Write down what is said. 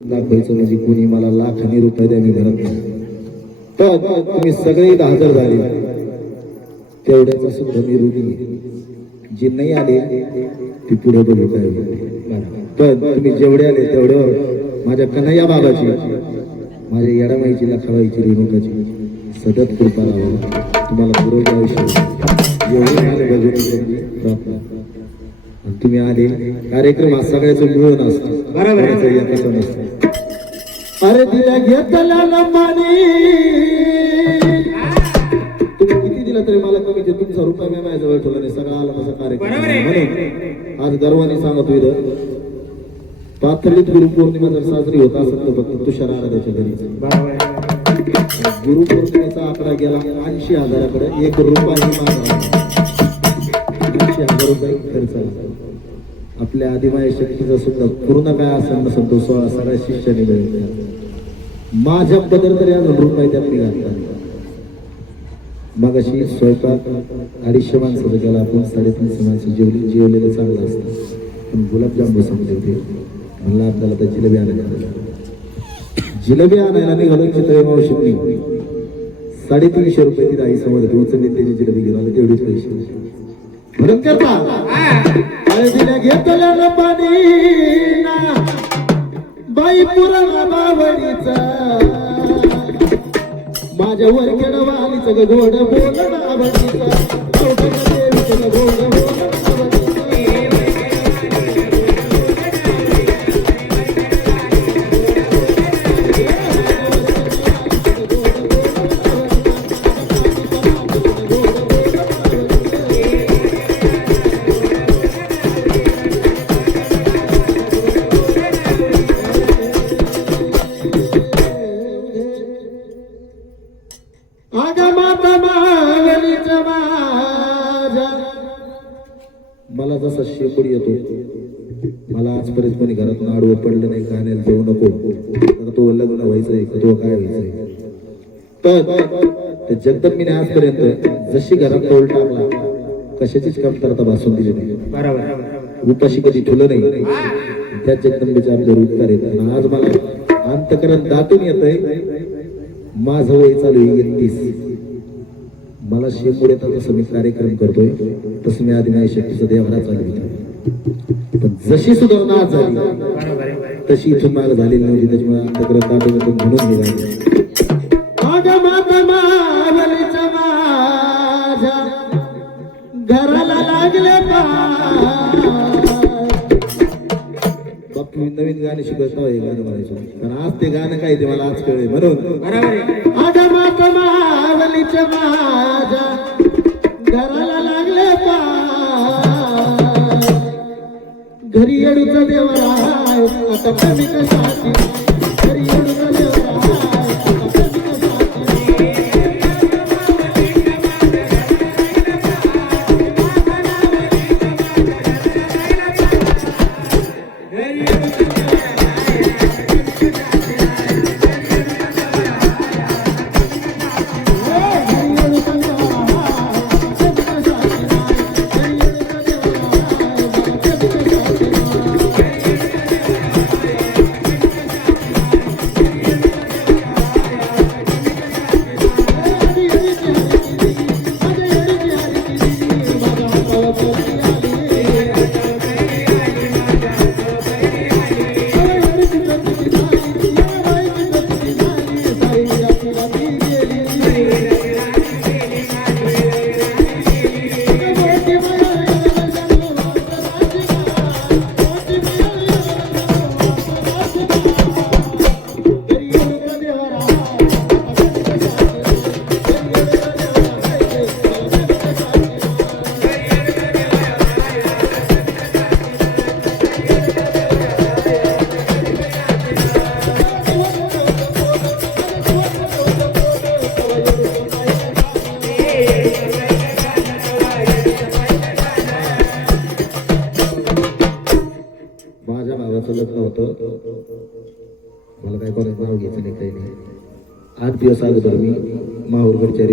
दाखवायचं म्हणजे कोणी मला लाखांनी रुपये द्या मी भरत नाही, पण तुम्ही सगळे हजर झाले तेवढ्याचा सुद्धा मी ऋणी आहे. जे नाही आले ते पुढे बघू काय पण तुम्ही जेवढे आले तेवढ्यावर माझ्या कन्हैया बाबाची, माझ्या येडामाईची, लखाबाईची, रेणुकाची सतत कृपा राहावं. तुम्हाला पुरवलं आयुष्य एवढे माझ्या भजनी प्रार्थना. तुम्ही आले कार्यक्रम हा सगळ्याचं मिळून असतो, बरोबर कसं नसतं. अरे दिल्या घेतल्या पाणी तुम्ही किती दिला तरी मला कमी, तुमचा रुपये मी माझ्याजवळ ठेवला नाही. सगळा आला तसा कार्यक्रम म्हणून आज गर्वाने सांगतो इथं पाथर्डीत गुरुपौर्णिमा जर साजरी होत असेल तर फक्त तुषार आराध्याच्या घरी गुरुपौर्णिमेचा आकडा गेला 80,000कडे. 1 रुपयाही मागला 80,000 रुपये खर्च आला. आपल्या आदिमाय शक्तीचा सुद्धा पूर्ण काय असेल नसेल तो सगळ्या शिष्याने मिळवला. माझ्या बदल तरी अजून रुपये त्यात मी घातला. मग अशी स्वयंपाक 250 माणसाचा केला आपण, 350 माणसं जेवलेलं चांगलं असतं. पण गुलाबजाम बसवले होते म्हणलं आपल्याला तर जिलेबी आणायला. जिलेबी आणायला निघालो चितळे मावशी 350 रुपये ती आई समोर उचलली, त्याची जिलेबी घेऊन आली. तेवढीच पैसे म्हणून घेतल्या पाणी बाई पुराणा बावडीचा माझ्या वर केडवालीचं गोड बोल आवडीचा देवीचं गोड बोल. मला जसा शेपूड येतो, मला आजपर्यंत कोणी घरातून आडवं पडलं नाही, गाण्याला जाऊ नको, तो लग्न व्हायचंय का तो काय व्हायचंय. तर जगदंबीने आजपर्यंत जशी घरात तोल टाकला कशाचीच कमतरता भासून दिली नाही, उपाशी कधी ठेवलं नाही. त्या जगदंबीचे आपल्यावर उत्तर येत. आज मला अंतकरण दाटून येतंय, माझं वय चालू आहे 31. मला शेपूड येतात तसं मी कार्यक्रम करतोय, तसं मी आदिमाई शक्तीचा देवरा चालू होता. पण जशी सुधारणा आज झाली तशी इथून माग झालेली नव्हती. त्याच्यामुळे अंतकरण दाटून म्हणून निघाले. घराला लागले बाप्पू नवीन गाणे शिकवत हे गाणं म्हणायचं, कारण आज ते गाणं काय ते मला आज कळले. म्हणून घराला लागले घरी येडूचा देवा आता कमी कशाची, घरी येडूचा देवा लग्न होतं. मला काय कोणाचं नाव घ्यायचं नाही, काही नाही. 8 दिवस अगोदर मी माहूरगडच्या